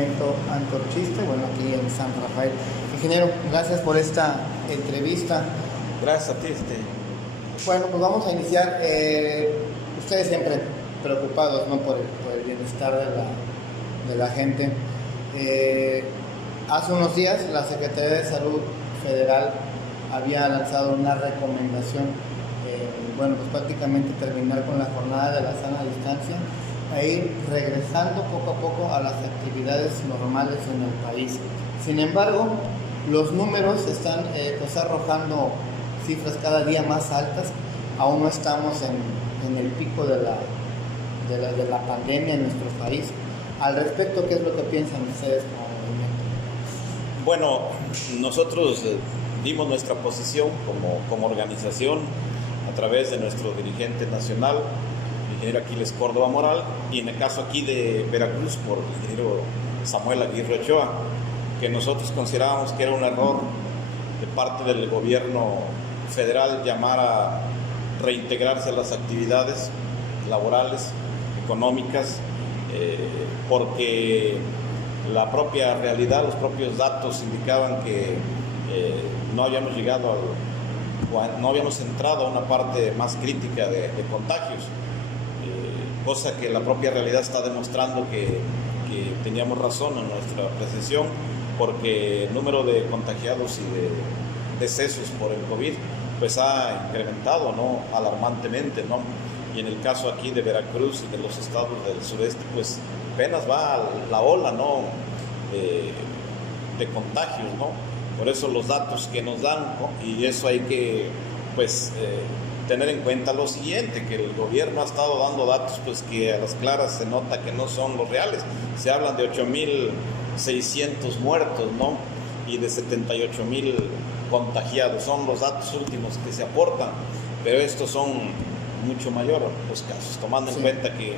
movimiento antorchista, bueno, aquí en San Rafael. Ingeniero, gracias por esta entrevista. Gracias a ti. Bueno, pues vamos a iniciar. Ustedes siempre preocupados, ¿no?, por el bienestar de la gente. Hace unos días la Secretaría de Salud Federal había lanzado una recomendación, pues prácticamente terminar con la jornada de la sana distancia e ir regresando poco a poco a las actividades normales en el país. Sin embargo, los números están arrojando cifras cada día más altas. Aún no estamos en el pico de la pandemia en nuestro país. Al respecto, ¿qué es lo que piensan ustedes como movimiento? Bueno, nosotros dimos nuestra posición como organización a través de nuestro dirigente nacional, el ingeniero Aquiles Córdoba Moral, y en el caso aquí de Veracruz por el ingeniero Samuel Aguirre Ochoa, que nosotros considerábamos que era un error de parte del gobierno federal llamar a reintegrarse a las actividades laborales, económicas, porque la propia realidad, los propios datos indicaban que no habíamos llegado no habíamos entrado a una parte más crítica de contagios, cosa que la propia realidad está demostrando que teníamos razón en nuestra apreciación, porque el número de contagiados y de decesos por el COVID pues ha incrementado, ¿no?, alarmantemente, ¿no? Y en el caso aquí de Veracruz y de los estados del sureste, pues apenas va la ola, ¿no?, de contagios, ¿no? Por eso los datos que nos dan, ¿no? Y eso hay que, pues, tener en cuenta lo siguiente, que el gobierno ha estado dando datos, pues, que a las claras se nota que no son los reales. Se hablan de 8,600 muertos, ¿no?, y de 78,000 contagiados. Son los datos últimos que se aportan, pero estos son mucho mayores los casos, tomando en cuenta que,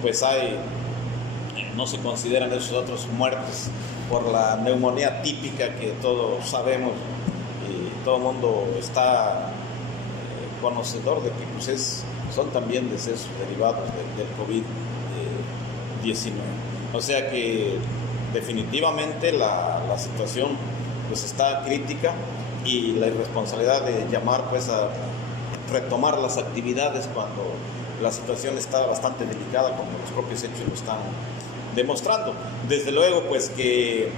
pues, no se consideran esos otros muertos por la neumonía típica que todos sabemos y todo el mundo está conocedor de que, pues, son también decesos derivados del COVID-19. O sea que definitivamente la situación, pues, está crítica, y la irresponsabilidad de llamar, pues, a retomar las actividades cuando la situación está bastante delicada, como los propios hechos lo están demostrando. Desde luego, pues, que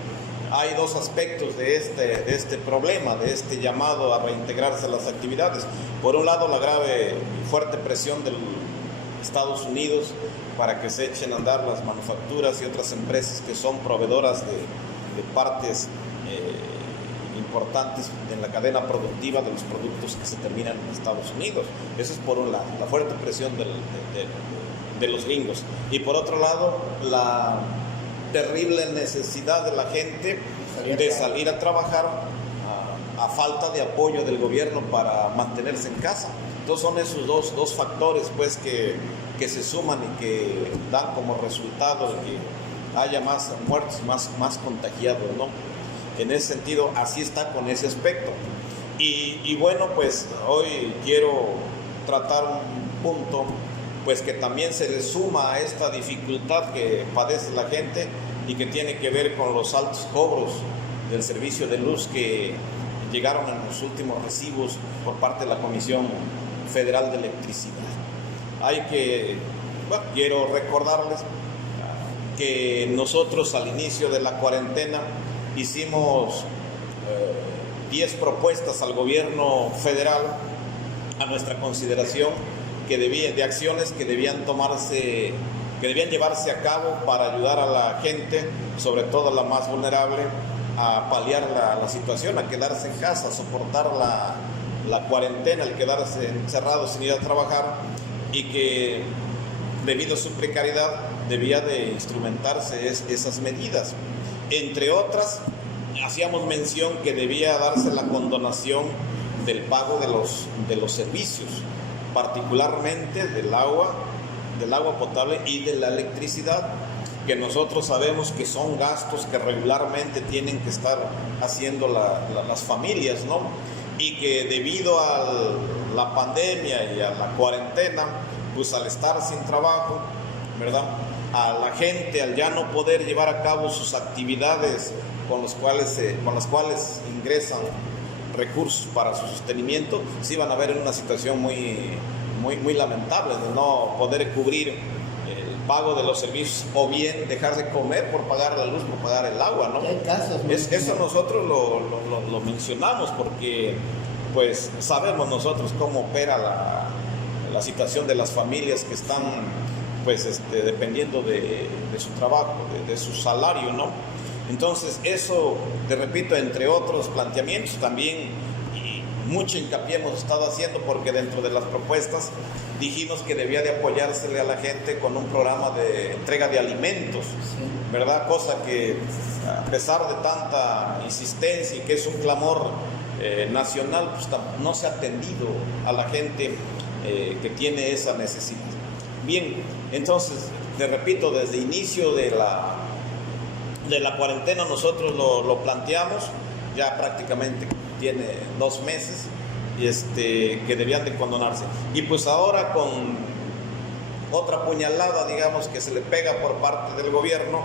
hay dos aspectos de este problema, de este llamado a reintegrarse a las actividades. Por un lado, la grave y fuerte presión de Estados Unidos para que se echen a andar las manufacturas y otras empresas que son proveedoras de partes importantes en la cadena productiva de los productos que se terminan en Estados Unidos. Eso es por un lado, la fuerte presión de los gringos. Y por otro lado, la terrible necesidad de la gente de salir a trabajar a falta de apoyo del gobierno para mantenerse en casa. Entonces son esos dos factores, pues, que se suman y que dan como resultado que haya más muertos, más contagiados, ¿no? En ese sentido, así está con ese aspecto. Y bueno, pues hoy quiero tratar un punto, pues, que también se le suma a esta dificultad que padece la gente y que tiene que ver con los altos cobros del servicio de luz que llegaron en los últimos recibos por parte de la Comisión Federal de Electricidad. Quiero recordarles que nosotros al inicio de la cuarentena hicimos 10 propuestas al gobierno federal a nuestra consideración de acciones que debían llevarse a cabo para ayudar a la gente, sobre todo a la más vulnerable, a paliar la situación, a quedarse en casa, a soportar la cuarentena, el quedarse encerrados sin ir a trabajar, y que debido a su precariedad debía de instrumentarse esas medidas. Entre otras, hacíamos mención que debía darse la condonación del pago de los servicios, particularmente del agua potable y de la electricidad, que nosotros sabemos que son gastos que regularmente tienen que estar haciendo las familias, ¿no? Y que debido a la pandemia y a la cuarentena, pues al estar sin trabajo, ¿verdad?, a la gente, al ya no poder llevar a cabo sus actividades con las cuales ingresan recursos para su sostenimiento, sí van a ver en una situación muy lamentable de no poder cubrir el pago de los servicios o bien dejar de comer por pagar la luz, por pagar el agua, ¿no? Hay casos, Eso nosotros lo mencionamos porque pues sabemos nosotros cómo opera la situación de las familias que están pues dependiendo de su trabajo, de su salario, ¿no? Entonces eso, te repito, entre otros planteamientos también, y mucho hincapié hemos estado haciendo porque dentro de las propuestas dijimos que debía de apoyársele a la gente con un programa de entrega de alimentos, sí, ¿verdad? Cosa que a pesar de tanta insistencia y que es un clamor nacional, pues no se ha atendido a la gente que tiene esa necesidad. Bien, entonces, te repito, desde inicio de la cuarentena nosotros lo planteamos, ya prácticamente tiene 2 meses, que debían de condonarse. Y pues ahora con otra puñalada, digamos, que se le pega por parte del gobierno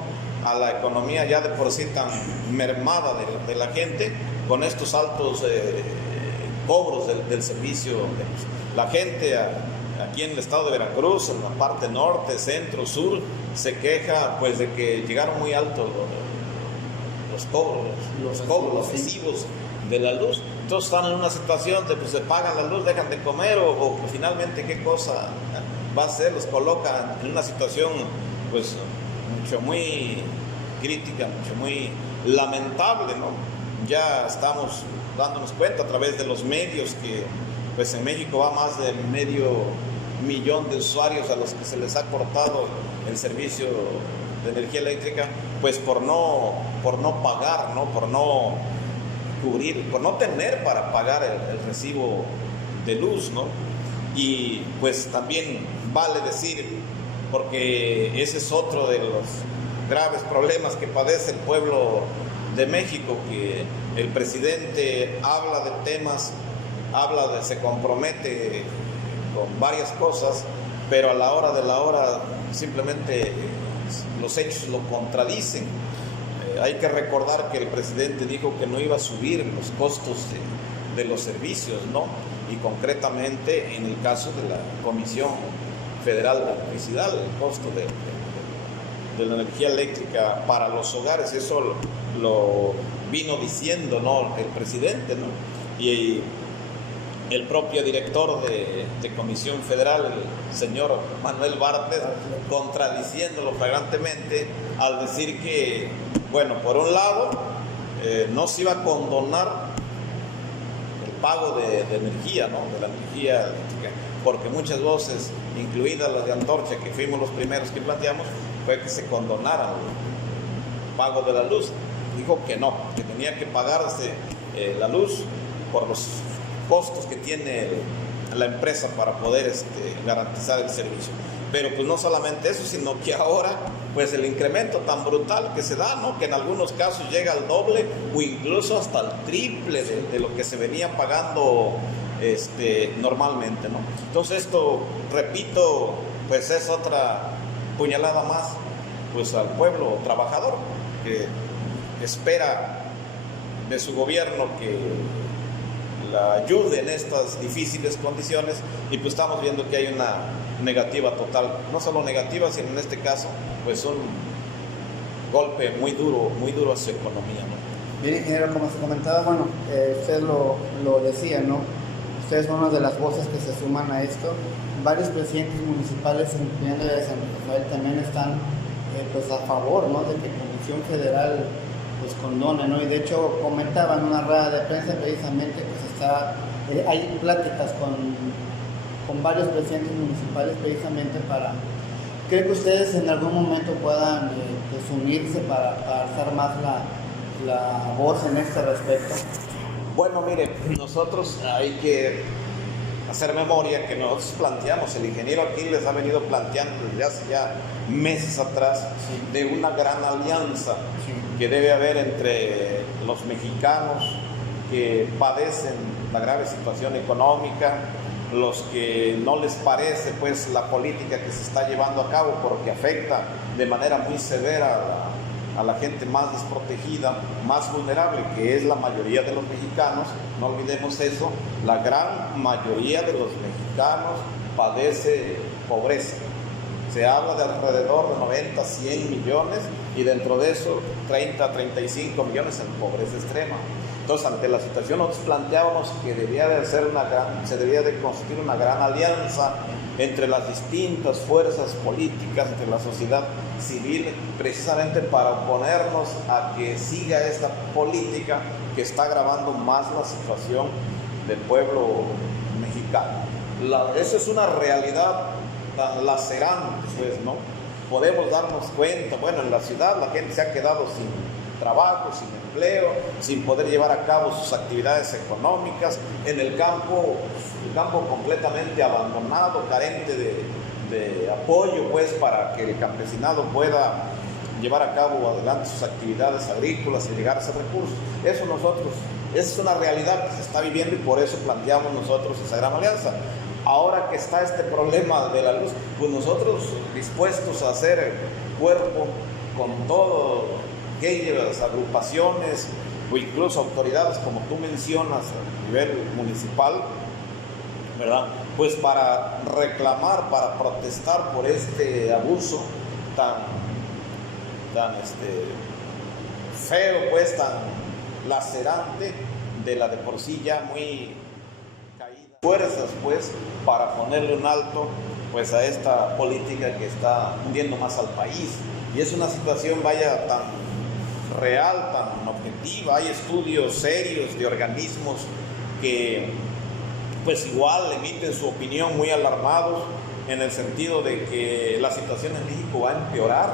a la economía ya de por sí tan mermada de la gente, con estos altos cobros del servicio. La gente aquí en el estado de Veracruz, en la parte norte, centro, sur, se queja pues de que llegaron muy altos los recibos de la luz. Entonces están en una situación de pues se pagan la luz, dejan de comer o finalmente qué cosa va a ser, los colocan en una situación pues muy crítica, muy lamentable, ¿no? Ya estamos dándonos cuenta a través de los medios que pues en México va más de 500,000 de usuarios a los que se les ha cortado el servicio de energía eléctrica, pues por no pagar, ¿no? Por no cubrir, por no tener para pagar el recibo de luz, ¿no? Y pues también vale decir, porque ese es otro de los graves problemas que padece el pueblo de México, que el presidente habla de temas, se compromete con varias cosas, pero a la hora de la hora simplemente los hechos lo contradicen. Hay que recordar que el presidente dijo que no iba a subir los costos de los servicios, ¿no? Y concretamente en el caso de la Comisión Federal de Electricidad, el costo de la energía eléctrica para los hogares, eso lo vino diciendo, ¿no? El presidente, ¿no? Y el propio director de Comisión Federal, el señor Manuel Bartlett, contradiciéndolo flagrantemente al decir que, bueno, por un lado, no se iba a condonar el pago de energía, ¿no? De la energía eléctrica, porque muchas voces, incluidas las de Antorcha, que fuimos los primeros que planteamos, fue que se condonara el pago de la luz. Dijo que no, que tenía que pagarse la luz por los costos que tiene la empresa para poder garantizar el servicio. Pero pues no solamente eso, sino que ahora pues el incremento tan brutal que se da, ¿no? Que en algunos casos llega al doble o incluso hasta el triple de lo que se venía pagando normalmente, ¿no? Entonces esto, repito, pues es otra puñalada más pues al pueblo trabajador que espera de su gobierno que la ayude en estas difíciles condiciones, y pues estamos viendo que hay una negativa total, no solo negativa, sino en este caso pues un golpe muy duro a su economía, ¿no? Bien, ingeniero, como se comentaba, bueno, usted lo decía, ¿no? Ustedes son una de las voces que se suman a esto. Varios presidentes municipales, incluyendo de San Rafael, también están pues a favor, ¿no? De que la Comisión Federal pues condone, ¿no? Y de hecho comentaban en una rueda de prensa precisamente que hay pláticas con varios presidentes municipales precisamente para... ¿Creen que ustedes en algún momento puedan pues unirse para alzar más la voz en este respecto? Bueno, mire, nosotros hay que hacer memoria que nosotros planteamos, el ingeniero aquí les ha venido planteando desde hace ya meses atrás, sí, de una gran alianza, sí, que debe haber entre los mexicanos que padecen la grave situación económica, los que no les parece pues la política que se está llevando a cabo porque afecta de manera muy severa a la gente más desprotegida, más vulnerable, que es la mayoría de los mexicanos. No olvidemos eso, la gran mayoría de los mexicanos padece pobreza. Se habla de alrededor de 90, 100 millones y dentro de eso 30, 35 millones en pobreza extrema. Entonces, ante la situación, nosotros planteábamos que se debía de constituir una gran alianza entre las distintas fuerzas políticas, entre la sociedad civil, precisamente para oponernos a que siga esta política que está agravando más la situación del pueblo mexicano. Eso es una realidad tan lacerante, pues, ¿no? Podemos darnos cuenta, bueno, en la ciudad la gente se ha quedado sin trabajo, sin empleo, sin poder llevar a cabo sus actividades económicas, en el campo completamente abandonado, carente de apoyo, pues, para que el campesinado pueda llevar a cabo adelante sus actividades agrícolas y llegar a esos recursos. Esa es una realidad que se está viviendo y por eso planteamos nosotros esa gran alianza. Ahora que está este problema de la luz, pues nosotros dispuestos a hacer cuerpo con todo aquellas agrupaciones o incluso autoridades, como tú mencionas, a nivel municipal, ¿verdad? Pues para reclamar, para protestar por este abuso tan feo, pues tan lacerante de la de por sí ya muy caída. Fuerzas, pues, para ponerle un alto, pues, a esta política que está hundiendo más al país. Y es una situación, vaya, tan real, tan objetiva. Hay estudios serios de organismos que, pues, igual emiten su opinión muy alarmados en el sentido de que la situación en México va a empeorar.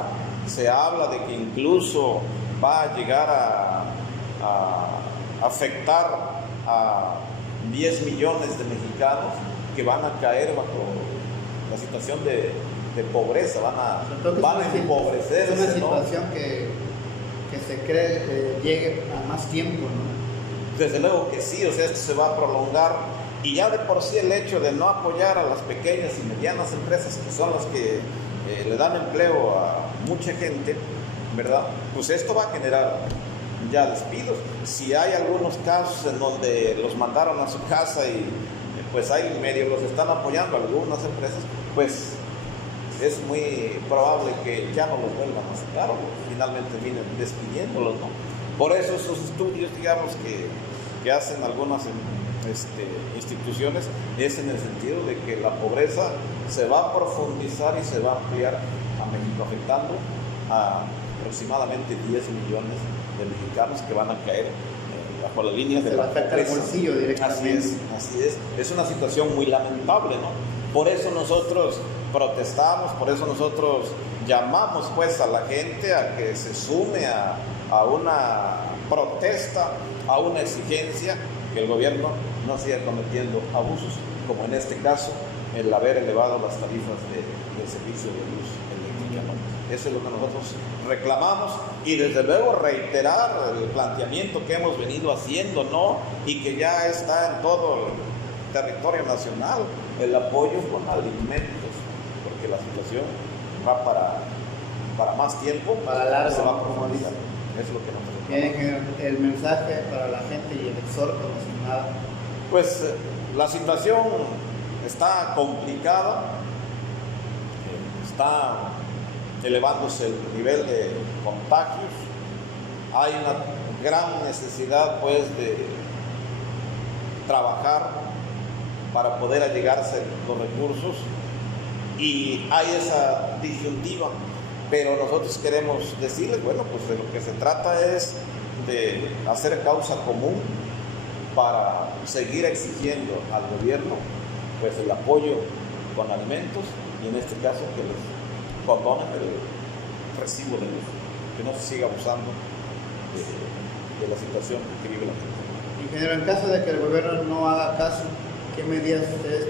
Se habla de que incluso va a llegar a afectar a 10 millones de mexicanos que van a caer bajo la situación de pobreza, van a empobrecerse. Es una situación, ¿no?, que se cree que llegue a más tiempo, ¿no? Desde luego que sí, o sea, esto se va a prolongar y ya de por sí el hecho de no apoyar a las pequeñas y medianas empresas, que son las que le dan empleo a mucha gente, ¿verdad? Pues esto va a generar ya despidos. Si hay algunos casos en donde los mandaron a su casa y pues ahí medio los están apoyando algunas empresas, pues es muy probable que ya no los vuelvan a sacar o finalmente terminen despidiéndolos, ¿no? Por eso esos estudios, digamos, que hacen algunas instituciones es en el sentido de que la pobreza se va a profundizar y se va a ampliar a México, afectando a aproximadamente 10 millones de mexicanos que van a caer bajo la línea de la pobreza. El bolsillo directamente. Así es. Es una situación muy lamentable, ¿no? Por eso nosotros protestamos, por eso nosotros llamamos, pues, a la gente a que se sume a una protesta, a una exigencia, que el gobierno no siga cometiendo abusos, como en este caso el haber elevado las tarifas del servicio de luz eléctrica, ¿no? Eso es lo que nosotros reclamamos y desde luego reiterar el planteamiento que hemos venido haciendo, ¿no? Y que ya está en todo el territorio nacional, el apoyo con alimentos, porque la situación va para más tiempo, para largo, se va a profundizar. Es lo que nosotros reclamamos. El mensaje para la gente y el exhorto nacional. Pues la situación está complicada, está elevándose el nivel de contagios, hay una gran necesidad, pues, de trabajar para poder allegarse los recursos y hay esa disyuntiva, pero nosotros queremos decirles, bueno, pues de lo que se trata es de hacer causa común para seguir exigiendo al gobierno, pues, el apoyo con alimentos y en este caso que les condonen el recibo de luz, que no se siga abusando de la situación que vive la gente. Ingeniero, en caso de que el gobierno no haga caso, ¿qué medidas ustedes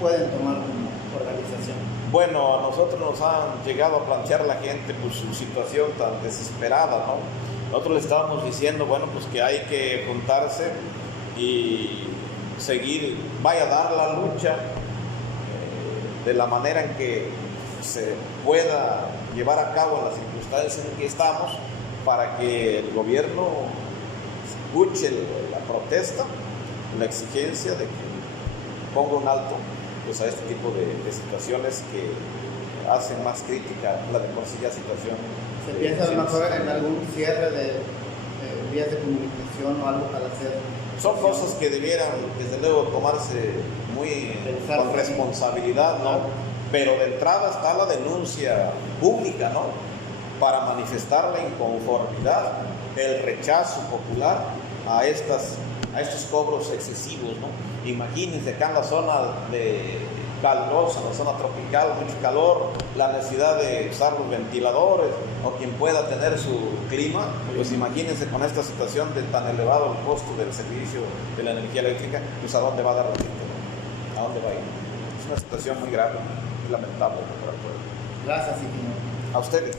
pueden tomar como organización? Bueno, a nosotros nos han llegado a plantear la gente, pues, su situación tan desesperada, ¿no? Nosotros le estábamos diciendo, bueno, pues que hay que juntarse y seguir, vaya a dar la lucha de la manera en que se pueda llevar a cabo en las circunstancias en que estamos, para que el gobierno escuche la protesta, la exigencia de que ponga un alto pues, a este tipo de situaciones que hacen más crítica la de por sí ya situación. ¿Se piensa a lo mejor en algún cierre de vías de comunicación o algo para hacer? Son cosas que debieran, desde luego, tomarse muy con responsabilidad, ¿no? Pero de entrada está la denuncia pública, ¿no? Para manifestar la inconformidad, el rechazo popular a estos cobros excesivos, ¿no? Imagínense acá en la zona de calurosa, en la zona tropical, mucho calor, la necesidad de usar los ventiladores o quien pueda tener su clima, pues imagínense con esta situación de tan elevado el costo del servicio de la energía eléctrica, pues a dónde va a dar la gente, ¿no? ¿A dónde va a ir? Es una situación muy grave, muy lamentable para el pueblo. Gracias, ingeniero. A ustedes.